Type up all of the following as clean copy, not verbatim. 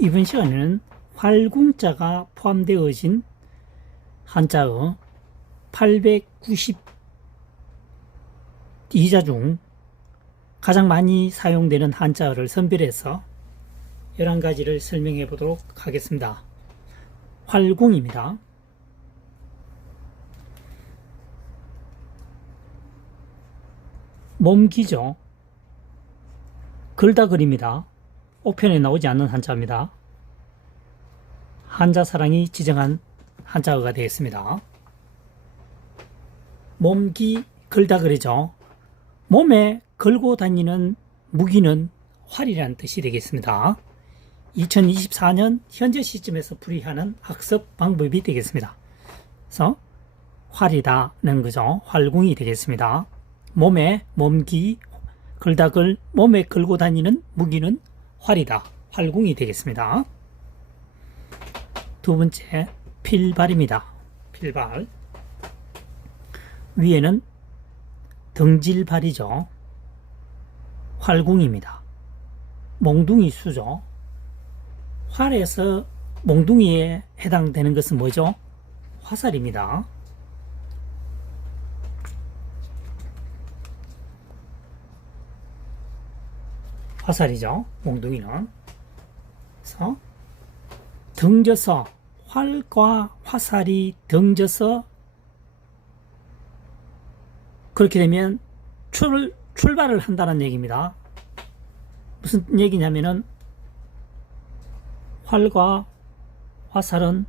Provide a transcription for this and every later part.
이번 시간에는 활궁자가 포함되어진 한자어 892자 중 가장 많이 사용되는 한자어를 선별해서 11가지를 설명해 보도록 하겠습니다. 활궁입니다. 몸기죠. 글다글입니다. 옥편에 나오지 않는 한자입니다. 한자사랑이 지정한 한자어가 되겠습니다. 몸기 글다글이죠. 몸에 걸고 다니는 무기는 활이라는 뜻이 되겠습니다. 2024년 현재 시점에서 풀이하는 학습 방법이 되겠습니다. 그래서 활이다는 거죠. 활궁이 되겠습니다. 몸에 몸기 글다글 몸에 걸고 다니는 무기는 활이다. 활궁이 되겠습니다. 두 번째 필발입니다. 필발. 위에는 등질발이죠. 활궁입니다. 몽둥이 수죠. 활에서 몽둥이에 해당되는 것은 뭐죠? 화살입니다. 화살이죠. 몽둥이는. 그래서 등져서 활과 화살이 등져서 그렇게 되면 출발을 한다는 얘기입니다. 무슨 얘기냐면은 활과 화살은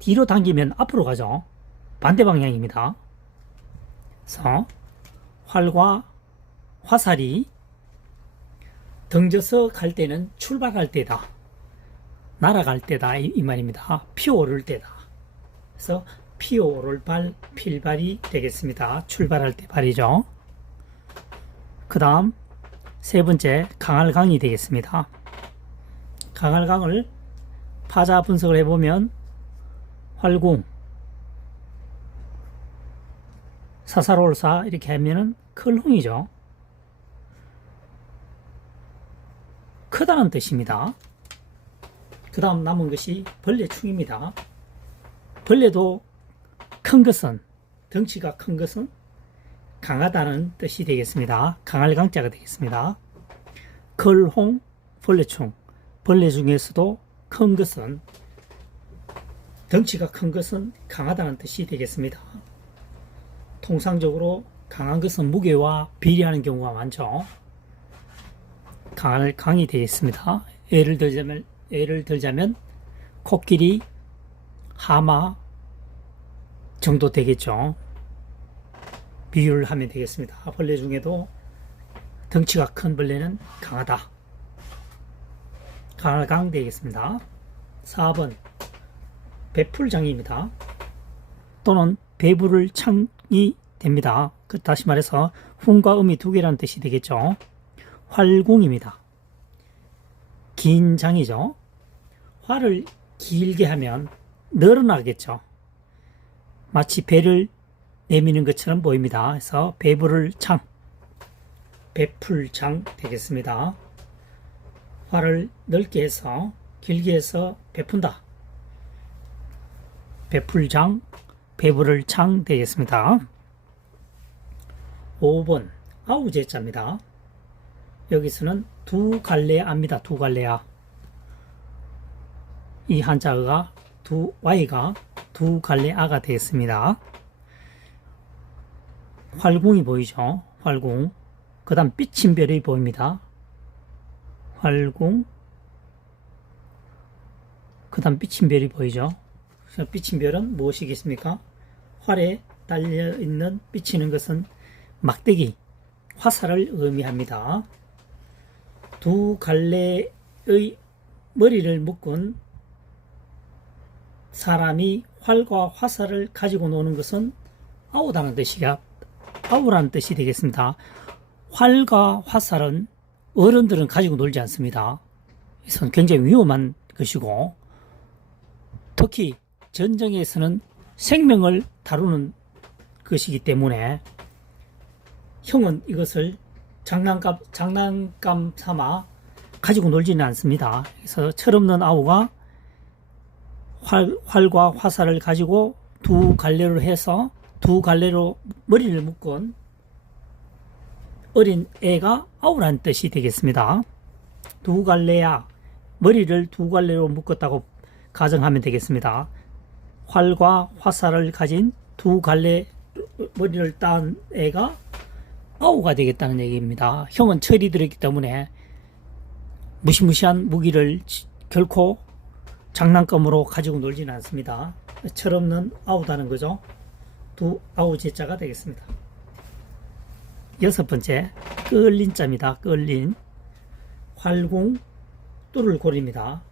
뒤로 당기면 앞으로 가죠. 반대 방향입니다. 그래서 활과 화살이 등져서 갈 때는 출발할 때다. 날아갈 때다 이 말입니다. 피어오를 때다. 그래서 피어오를 발, 필발이 되겠습니다. 출발할 때 발이죠. 그 다음 세 번째 강할강이 되겠습니다. 강할강을 파자 분석을 해보면 활궁, 사사롤사 이렇게 하면은 클홍이죠. 크다는 뜻입니다. 그 다음 남은 것이 벌레충입니다. 벌레도 큰 것은, 덩치가 큰 것은 강하다는 뜻이 되겠습니다. 강할 강자가 되겠습니다. 걸홍, 벌레충. 벌레 중에서도 큰 것은, 덩치가 큰 것은 강하다는 뜻이 되겠습니다. 통상적으로 강한 것은 무게와 비례하는 경우가 많죠. 강할 강이 되겠습니다. 예를 들자면 코끼리, 하마 정도 되겠죠. 비유를 하면 되겠습니다. 벌레 중에도 덩치가 큰 벌레는 강하다. 강할 강 되겠습니다. 4번 배풀장입니다. 또는 배부를 창이 됩니다. 다시 말해서 훈과 음이 두 개라는 뜻이 되겠죠. 활궁입니다. 긴 장이죠. 활을 길게 하면 늘어나겠죠. 마치 배를 내미는 것처럼 보입니다. 그래서 배부를 창, 배풀장 되겠습니다. 활을 넓게 해서 길게 해서 베푼다. 배풀장, 배부를 창 되겠습니다. 5번 아우제자입니다. 여기서는 두 갈래아입니다. 두 갈래아. 이 한자어가 Y가 두 갈래아가 되겠습니다. 활궁이 보이죠. 활궁. 그 다음 삐침별이 보입니다. 활궁. 그 다음 삐침별이 보이죠. 삐침별은 무엇이겠습니까? 활에 달려있는 삐치는 것은 막대기, 화살을 의미합니다. 두 갈래의 머리를 묶은 사람이 활과 화살을 가지고 노는 것은 아우라는 뜻이 되겠습니다. 활과 화살은 어른들은 가지고 놀지 않습니다. 이것은 굉장히 위험한 것이고, 특히 전쟁에서는 생명을 다루는 것이기 때문에 형은 이것을 장난감 삼아 가지고 놀지는 않습니다. 그래서 철없는 아우가 활과 화살을 가지고 두 갈래로 해서 두 갈래로 머리를 묶은 어린 애가 아우라는 뜻이 되겠습니다. 두 갈래야, 머리를 두 갈래로 묶었다고 가정하면 되겠습니다. 활과 화살을 가진 두 갈래 머리를 딴 애가 아우가 되겠다는 얘기입니다. 형은 철이 들었기 때문에 무시무시한 무기를 결코 장난감으로 가지고 놀지는 않습니다. 철없는 아우다는 거죠. 두 아우 제자가 되겠습니다. 여섯 번째, 끌린 자입니다. 끌린. 활궁 뚫을 골입니다.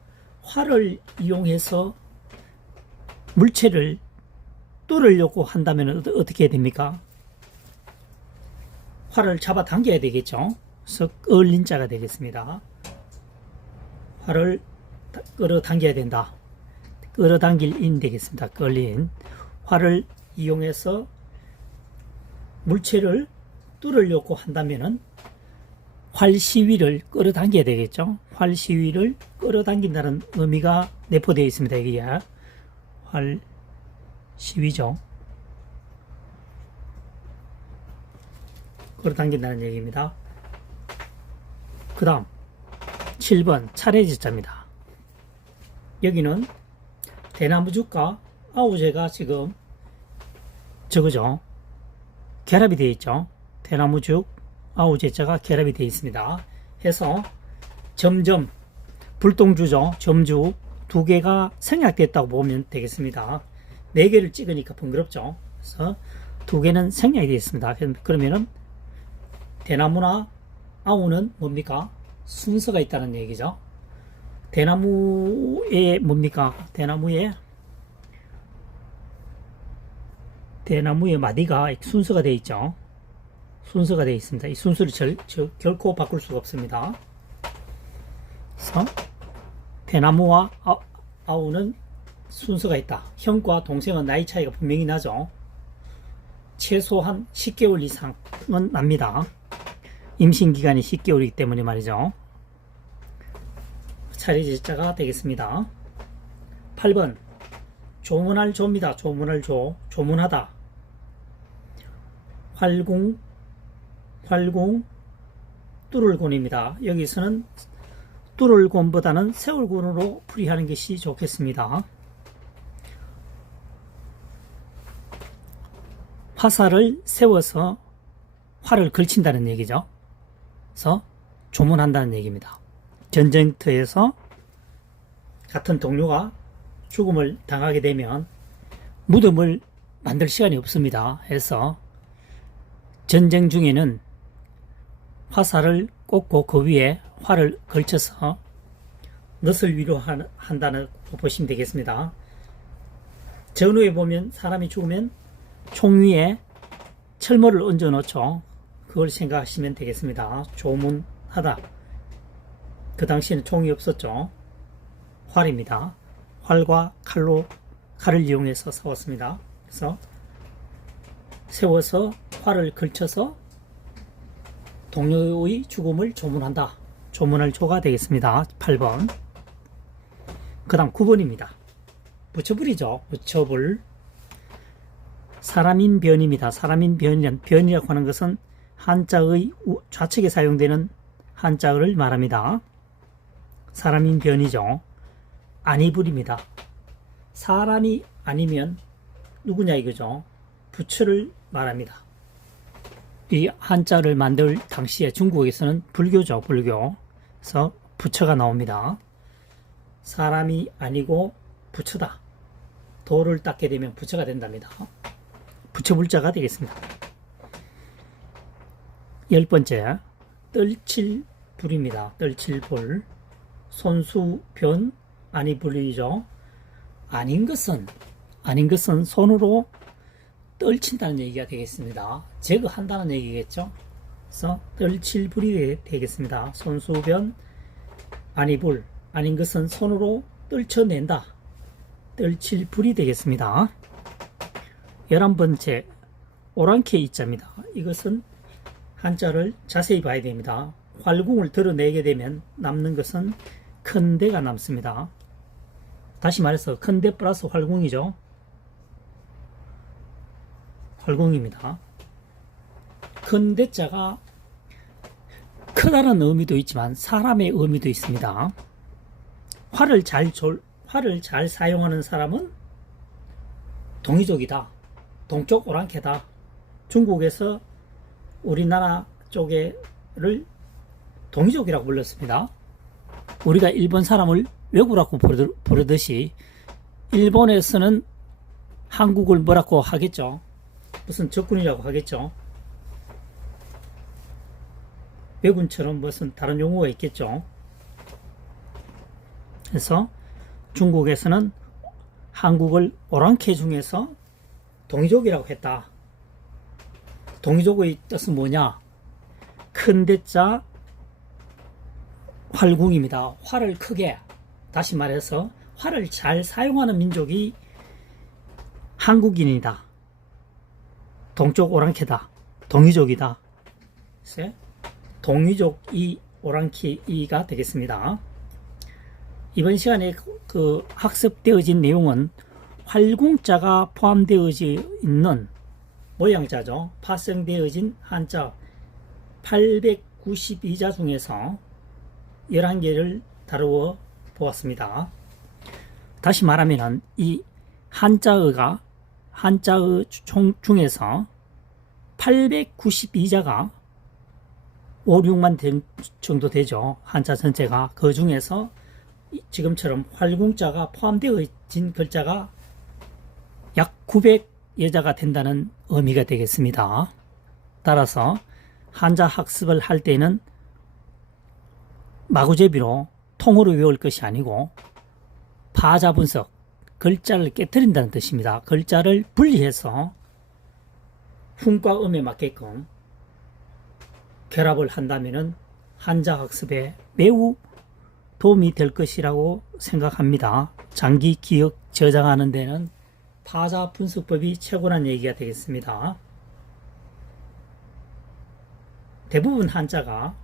활을 이용해서 물체를 뚫으려고 한다면 어떻게 됩니까? 활을 잡아 당겨야 되겠죠. 그래서 끌린 자가 되겠습니다. 활을 끌어당겨야 된다. 끌어당길 인 되겠습니다. 끌린. 활을 이용해서 물체를 뚫으려고 한다면은 활 시위를 끌어당겨야 되겠죠. 활 시위를 끌어당긴다는 의미가 내포되어 있습니다. 여기에 활 시위죠. 끌어당긴다는 얘기입니다. 그 다음 7번 차례지자입니다. 여기는 대나무죽과 아우제가 지금 저거죠. 결합이 되어 있죠. 대나무죽, 아우제자가 결합이 되어 있습니다. 해서 점점 불똥주죠. 점주 두 개가 생략됐다고 보면 되겠습니다. 네 개를 찍으니까 번거롭죠. 그래서 두 개는 생략이 되어 있습니다. 그러면은 대나무나 아우는 뭡니까? 순서가 있다는 얘기죠. 대나무에 뭡니까? 대나무의 마디가 순서가 되어 있죠. 순서가 되어 있습니다. 이 순서를 결코 바꿀 수가 없습니다. 그래서 대나무와 아우는 순서가 있다. 형과 동생은 나이 차이가 분명히 나죠. 최소한 10개월 이상은 납니다. 임신기간이 10개월이기 때문에 말이죠. 차례제자가 되겠습니다. 8번 조문할 조입니다. 조문할 조, 조문하다. 활궁 뚫을곤입니다. 여기서는 뚫을곤보다는 세울곤으로 풀이하는 것이 좋겠습니다. 화살을 세워서 활을 걸친다는 얘기죠. 그래서 조문한다는 얘기입니다. 전쟁터에서 같은 동료가 죽음을 당하게 되면 무덤을 만들 시간이 없습니다. 해서 전쟁 중에는 화살을 꽂고 그 위에 활을 걸쳐서 넛을 위로한다는 거 보시면 되겠습니다. 전후에 보면 사람이 죽으면 총 위에 철모를 얹어 놓죠. 그걸 생각하시면 되겠습니다. 조문하다. 그 당시에는 총이 없었죠. 활입니다. 활과 칼을 이용해서 싸웠습니다. 그래서 세워서 활을 걸쳐서 동료의 죽음을 조문한다. 조문할 조가 되겠습니다. 8번. 그 다음 9번입니다. 부처불이죠. 부처불. 사람인 변입니다. 사람인 변이라고 하는 것은 한자의 좌측에 사용되는 한자어를 말합니다. 사람인 변이죠. 아니불입니다. 사람이 아니면 누구냐 이거죠. 부처를 말합니다. 이 한자를 만들 당시에 중국에서는 불교죠. 불교. 그래서 부처가 나옵니다. 사람이 아니고 부처다. 도를 닦게 되면 부처가 된답니다. 부처불자가 되겠습니다. 10번째 떨칠불입니다. 떨칠불. 손수변 아니불이죠. 아닌 것은 손으로 떨친다는 얘기가 되겠습니다. 제거한다는 얘기겠죠. 그래서 떨칠불이 되겠습니다. 손수변 아니불. 아닌 것은 손으로 떨쳐낸다. 떨칠불이 되겠습니다. 11번째 오랑캐 이자입니다. 이것은 한자를 자세히 봐야 됩니다. 활궁을 드러내게 되면 남는 것은 큰대가 남습니다. 다시 말해서 큰대 플러스 활궁이죠. 활궁입니다. 큰대자가 크다는 의미도 있지만 사람의 의미도 있습니다. 활을 잘 사용하는 사람은 동이족이다. 동쪽 오랑캐다. 중국에서 우리나라 쪽에를 동이족이라고 불렀습니다. 우리가 일본 사람을 왜구라고 부르듯이 일본에서는 한국을 뭐라고 하겠죠? 무슨 적군이라고 하겠죠? 왜군처럼 무슨 다른 용어가 있겠죠? 그래서 중국에서는 한국을 오랑캐 중에서 동이족이라고 했다. 동이족의 뜻은 뭐냐? 큰대자 활궁입니다. 활을 크게, 다시 말해서 활을 잘 사용하는 민족이 한국인이다. 동쪽 오랑캐다. 동이족이다. 동이족이 오랑캐이가 되겠습니다. 이번 시간에 학습되어진 내용은 활궁자가 포함되어져 있는 모양자죠. 파생되어진 한자 892자 중에서 11개를 다루어 보았습니다. 다시 말하면 이 한자의 중에서 892자가 5, 6만 정도 되죠. 한자 전체가. 그 중에서 지금처럼 활궁자가 포함되어진 글자가 약 900여자가 된다는 의미가 되겠습니다. 따라서 한자 학습을 할 때는 마구제비로 통으로 외울 것이 아니고 파자 분석, 글자를 깨트린다는 뜻입니다. 글자를 분리해서 흉과 음에 맞게끔 결합을 한다면 한자 학습에 매우 도움이 될 것이라고 생각합니다. 장기 기억 저장하는 데는 파자 분석법이 최고란 얘기가 되겠습니다. 대부분 한자가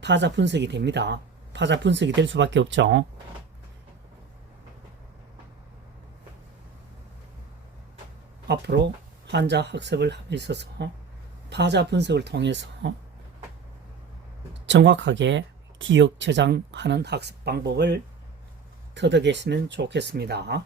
파자 분석이 됩니다. 파자 분석이 될 수밖에 없죠. 앞으로 한자 학습을 함에 있어서 파자 분석을 통해서 정확하게 기억 저장하는 학습 방법을 터득했으면 좋겠습니다.